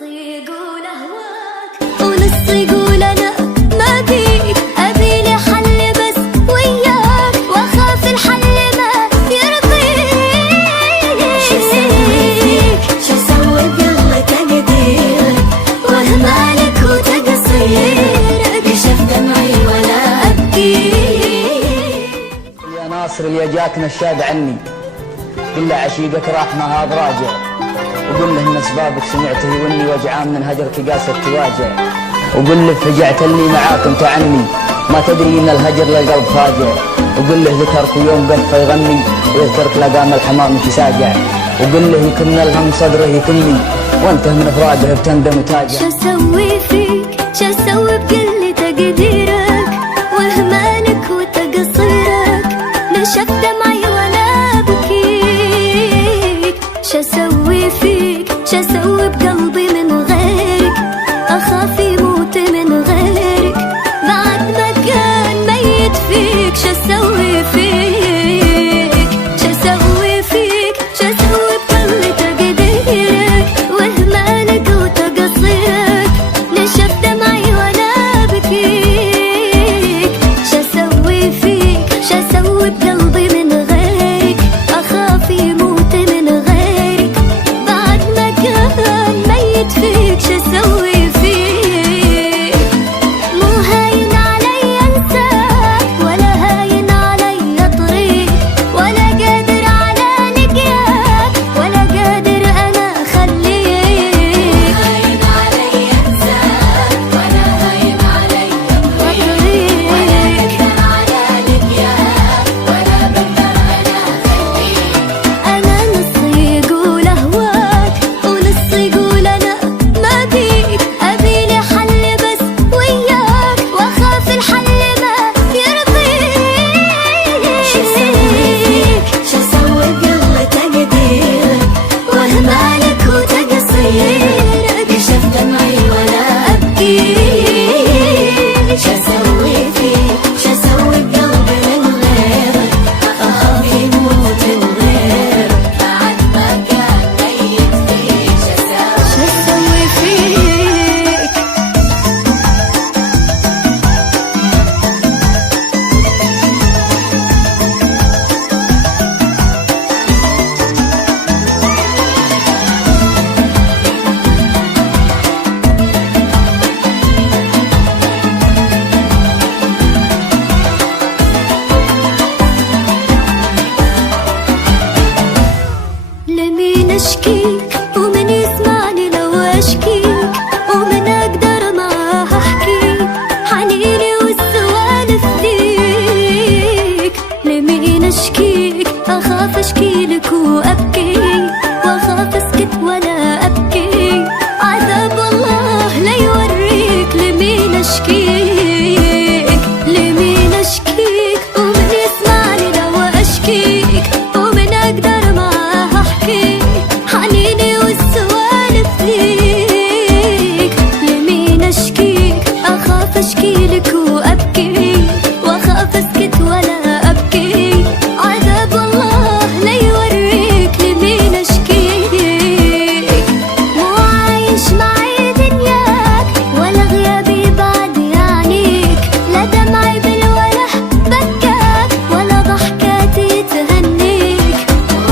يقول اهواك ونص يقول انا ما بيك، ابي لي حل بس وياك واخاف الحل ما يرضيك. شو اسوي فيك شو اسوي بقلة تقديرك واهمالك وتقصيرك، يشف دمعي ولا ابكي. يا ناصر اللي جاك نشاد عني، قل له عشيقك راح ما هذا راجع، وقل له ان اسبابك سمعته واني وجعان من هجرك قاست تواجع، وقل له فجعت اللي معاك انت عني ما تدري ان الهجر للقلب فاجع، وقل له ذكرك يوم قف يغني ويذكرك لقام الحمام تساجع، وقل له يكن الهم صدره يتمني وانت من افراده بتندم وتاجع. شو اسوي فيك شو اسوي بقلة تقديرك واهمالك وتقصيرك، نشف دمعي وانا ابكيك. شو اسوي فيك شو اسوي بقلبي من غيرك، اخاف يموت من غيرك بعد ما كان ميت فيك. شو اسوي فيك شو اسوي فيك شو اسوي بقلة تقديرك واهمالك وتقصيرك، نشف دمعي وانا ابكيك. شو اسوي فيك شو اسوي بقلبي من غيرك، اخاف يموت من غيرك بعد ما كان ميت فيك. شو اسوي فيك مو هاين علي انساك ولا هاين علي طريق، ولا قادر على لقياك ولا قادر انا اخليك. هاين علي انساك ولا هاين علي طريق بقدر على لقياك ولا بقدر انا اخليك. انا نص يقول اهواك ونص يقول انا ما بيك، ابي لي حل بس وياك واخاف الحل ما يرضيك. شو اسوي فيك شو اسوي بقلة تقديرك واهمالك وتقصيرك، يشف دمعي ولا ابكي. شو اسوي فيك شو اسوي بقلبي من غيرك، اخاف يموت من غيرك بعد ما كان ميت فيك. شو شو اسوي فيك لمين اشكيك ومن يسمعني لو اشكيك، ومن اقدر معاه احكي حنيني والسوالف ليك. لمين اشكيك اخاف اشكيلك وابكي واخاف اسكت ولا ابكي، عذاب الله لا يوريك. لمين اشكيك لمين اشكيك ومن يسمعني لو اشكيك، ومن اقدر معاه احكي حنيني والسوالف ليك. لمين اشكيك اخاف اشكيلك وابكي واخاف اسكت ولا ابكي، عذاب الله لا يوريك. لمين اشكيك مو عايش معي دنياك ولا غيابي بعد يعنيك، لا دمعي بالوله بكاك ولا ضحكاتي تهنيك.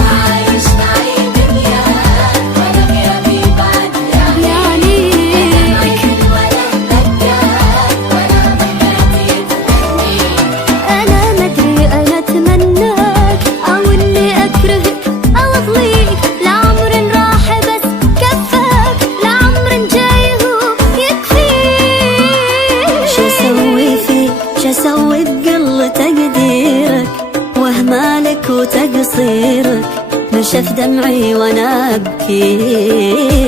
عايش معي دنياك ولا غيابي بعد يعنيك ولا بكاك ولا ضحكاتي تهنيك. انا مدري انا اتمناك او اني اكرهك او اضليك، لعمر راح بس كفاك لعمر جاي هو يكفيك. شو اسوي فيك شو اسوي بقلة تقديرك واهمالك وتقصيرك، نشف دمعي وانا ابكي.